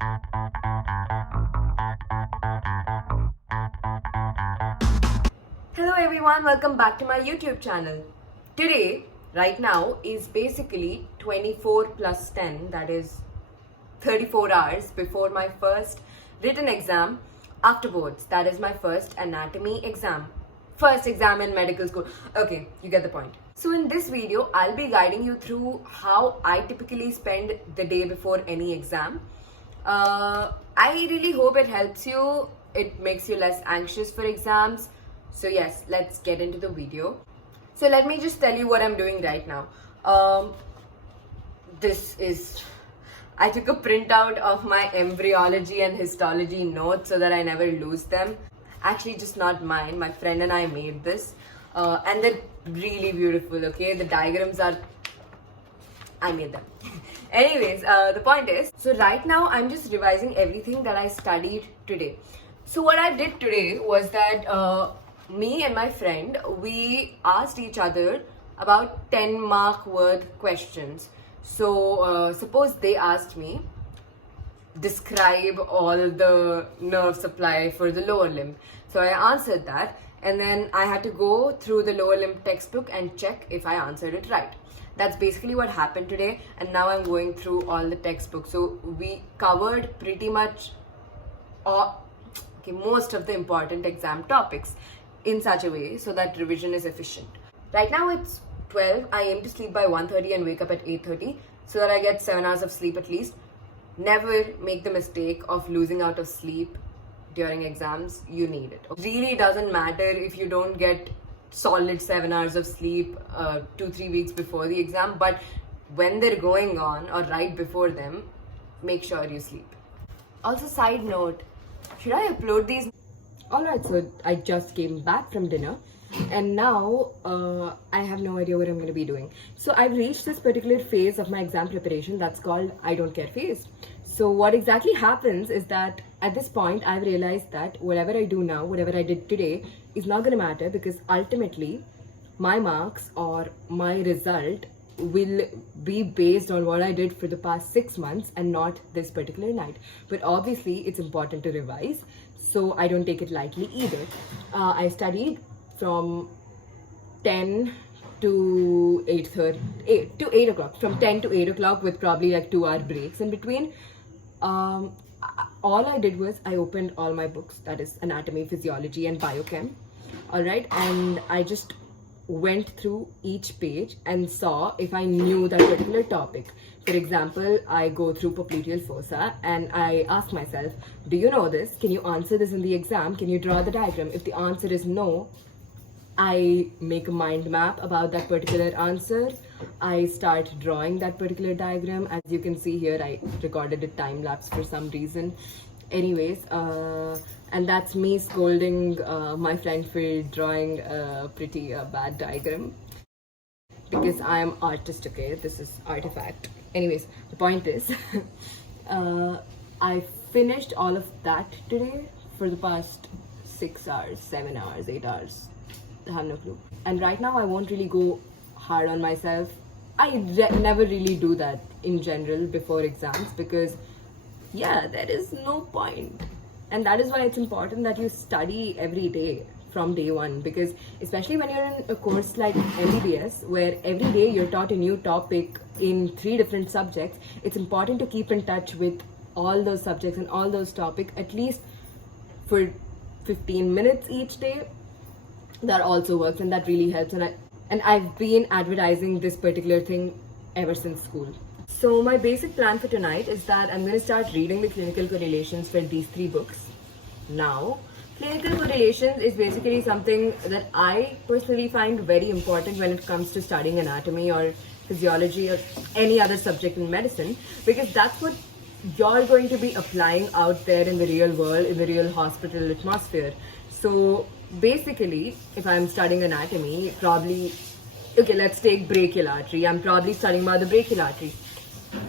Hello everyone, welcome back to my YouTube channel. Today, right now, is basically 24 plus 10, that is 34 hours before my first written exam after boards. That is my first anatomy exam. First exam in medical school. Okay, you get the point. So in this video, I'll be guiding you through how I typically spend the day before any exam. I really hope it helps you. It makes you less anxious for exams. So yes, let's get into the video. So let me just tell you what I'm doing right now. I took a printout of my embryology and histology notes so that I never lose them. Actually, just not mine. My friend and I made this. And they're really beautiful, okay? The diagrams are... I made them. Anyways, the point is, so right now I'm just revising everything that I studied today. So what I did today was that me and my friend, we asked each other about 10 mark worth questions. So suppose they asked me, describe all the nerve supply for the lower limb. So I answered that, and then I had to go through the lower limb textbook and check if I answered it right. That's basically what happened today, and now I'm going through all the textbooks. So we covered pretty much most of the important exam topics in such a way so that revision is efficient. Right now it's 12. I aim to sleep by 1:30 and wake up at 8:30 so that I get 7 hours of sleep at least. Never make the mistake of losing out of sleep during exams. You need it. It really doesn't matter if you don't get solid 7 hours of sleep 2-3 weeks before the exam, but when they're going on or right before them, make sure you sleep. Also, side note, should I upload these? Alright, so I just came back from dinner and now I have no idea what I'm going to be doing. So I've reached this particular phase of my exam preparation that's called I don't care phase. So what exactly happens is that at this point I've realized that whatever I do now, whatever I did today is not going to matter, because ultimately my marks or my result will be based on what I did for the past 6 months and not this particular night. But obviously it's important to revise, so I don't take it lightly either. I studied from 10 to 8:30 to 8 o'clock, from 10 to 8 o'clock with probably like 2-hour breaks in between. All I did was I opened all my books, that is anatomy, physiology and biochem, all right, and I just went through each page and saw if I knew that particular topic. For example, I go through popliteal fossa and I ask myself, do you know this? Can you answer this in the exam? Can you draw the diagram? If the answer is no, I make a mind map about that particular answer. I start drawing that particular diagram. As you can see here, I recorded a time lapse for some reason. Anyways, and that's me scolding my friend for drawing a pretty bad diagram, because I am artist, okay? This is artifact. Anyways, the point is, I finished all of that today for the past 6 hours, 7 hours, 8 hours. I have no clue. And right now I won't really go hard on myself. I never really do that in general before exams, because yeah, there is no point. And that is why it's important that you study every day from day one, because especially when you're in a course like MBBS, where every day you're taught a new topic in 3 different subjects, it's important to keep in touch with all those subjects and all those topics at least for 15 minutes each day. That also works, and that really helps. And I've been advertising this particular thing ever since school. So my basic plan for tonight is that I'm going to start reading the clinical correlations for these 3 books. Now, clinical correlations is basically something that I personally find very important when it comes to studying anatomy or physiology or any other subject in medicine, because that's what you're going to be applying out there in the real world, in the real hospital atmosphere. So basically, if I'm studying anatomy, probably, okay, let's take brachial artery. I'm probably studying about the brachial artery.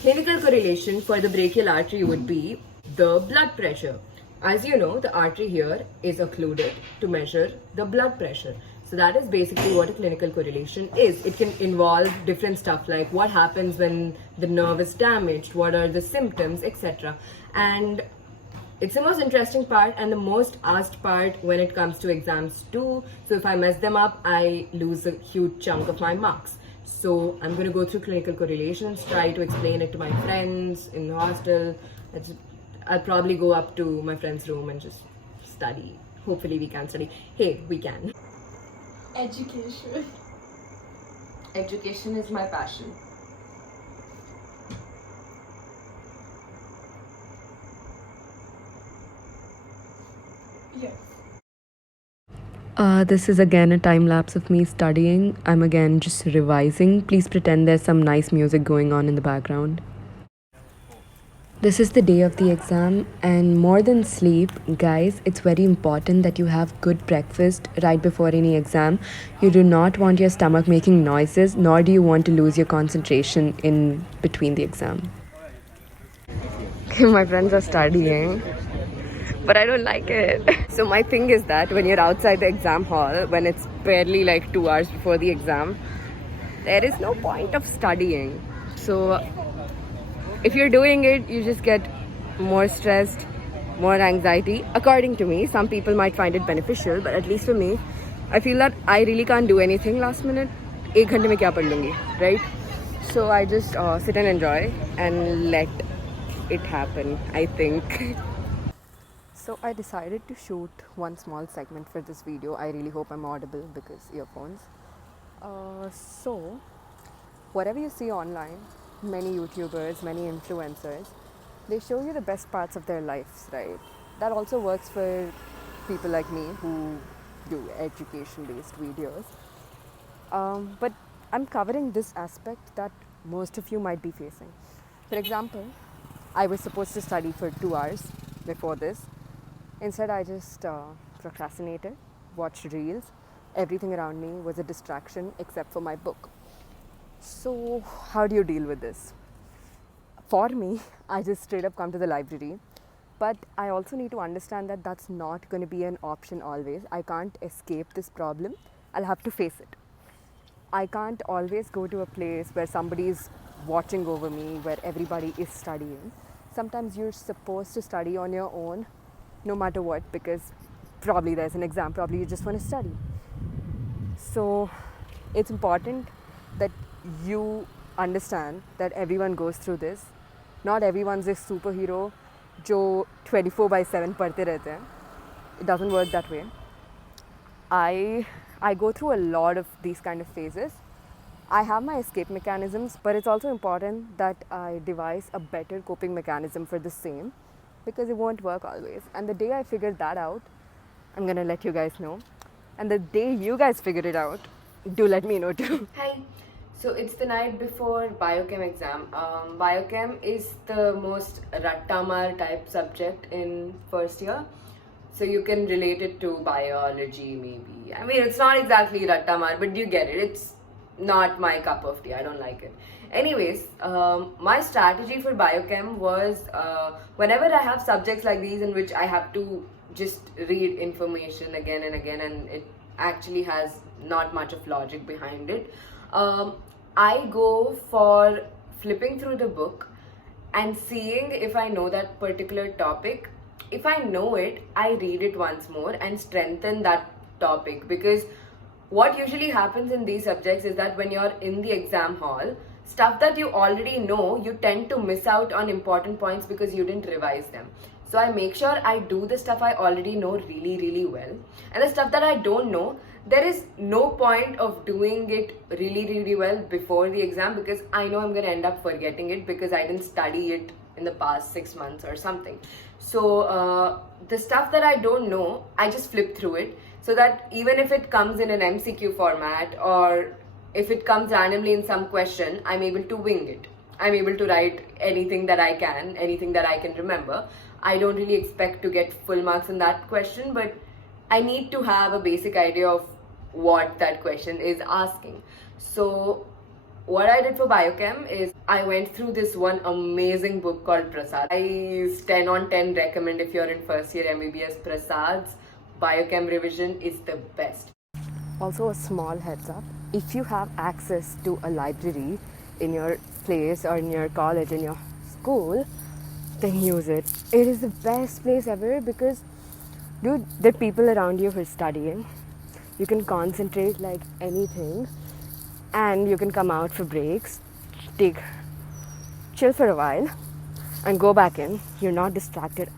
Clinical correlation for the brachial artery would be the blood pressure. As you know, the artery here is occluded to measure the blood pressure. So that is basically what a clinical correlation is. It can involve different stuff like what happens when the nerve is damaged, what are the symptoms, etc. And it's the most interesting part and the most asked part when it comes to exams too. So if I mess them up, I lose a huge chunk of my marks. So I'm going to go through clinical correlations, try to explain it to my friends in the hostel. I'll probably go up to my friend's room and just study. Hopefully we can study. Hey, we can. Education. Education is my passion. Yes. This is again a time lapse of me studying. I'm again just revising. Please pretend there's some nice music going on in the background. This is the day of the exam, and more than sleep, guys, it's very important that you have good breakfast right before any exam. You do not want your stomach making noises, nor do you want to lose your concentration in between the exam. My friends are studying, but I don't like it. So my thing is that when you're outside the exam hall, when it's barely like 2 hours before the exam, there is no point of studying. So if you're doing it, you just get more stressed, more anxiety. According to me, some people might find it beneficial, but at least for me, I feel that I really can't do anything last minute. 1 घंटे में क्या पढ़ लूँगी, right? So I just sit and enjoy and let it happen, I think. So I decided to shoot one small segment for this video. I really hope I'm audible because earphones. So whatever you see online, many YouTubers, many influencers, they show you the best parts of their lives, right? That also works for people like me who do education-based videos. But I'm covering this aspect that most of you might be facing. For example, I was supposed to study for 2 hours before this. Instead, I just procrastinated, watched reels. Everything around me was a distraction except for my book. So how do you deal with this? For me, I just straight up come to the library. But I also need to understand that that's not going to be an option always. I can't escape this problem. I'll have to face it. I can't always go to a place where somebody's watching over me, where everybody is studying. Sometimes you're supposed to study on your own, no matter what, because probably there's an exam, probably you just want to study. So it's important that you understand that everyone goes through this. Not everyone's a superhero जो 24/7 पढ़ते रहते हैं. It doesn't work that way. I go through a lot of these kind of phases. I have my escape mechanisms, but it's also important that I devise a better coping mechanism for the same, because it won't work always. And the day I figured that out, I'm gonna let you guys know. And the day you guys figure it out, do let me know too. Hi. So it's the night before biochem exam. Biochem is the most rattamar type subject in first year. So you can relate it to biology maybe. I mean, it's not exactly rattamar, but you get it. It's not my cup of tea. I don't like it. Anyways, my strategy for biochem was whenever I have subjects like these in which I have to just read information again and again, and it actually has not much of logic behind it, I go for flipping through the book and seeing if I know that particular topic. If I know it, I read it once more and strengthen that topic, because what usually happens in these subjects is that when you're in the exam hall, stuff that you already know, you tend to miss out on important points because you didn't revise them. So I make sure I do the stuff I already know really, really well. And the stuff that I don't know, there is no point of doing it really, really well before the exam, because I know I'm going to end up forgetting it because I didn't study it in the past 6 months or something. So the stuff that I don't know, I just flip through it, so that even if it comes in an MCQ format or if it comes randomly in some question, I'm able to wing it. I'm able to write anything that I can, anything that I can remember. I don't really expect to get full marks in that question, but I need to have a basic idea of what that question is asking. So what I did for biochem is I went through this one amazing book called Prasad. I 10 on 10 recommend if you're in first year MBBS. Prasad's biochem revision is the best. Also, a small heads up, if you have access to a library in your place or in your college, in your school, then use it. It is the best place ever because, dude, there are people around you who are studying. You can concentrate like anything, and you can come out for breaks, chill for a while, and go back in. You're not distracted.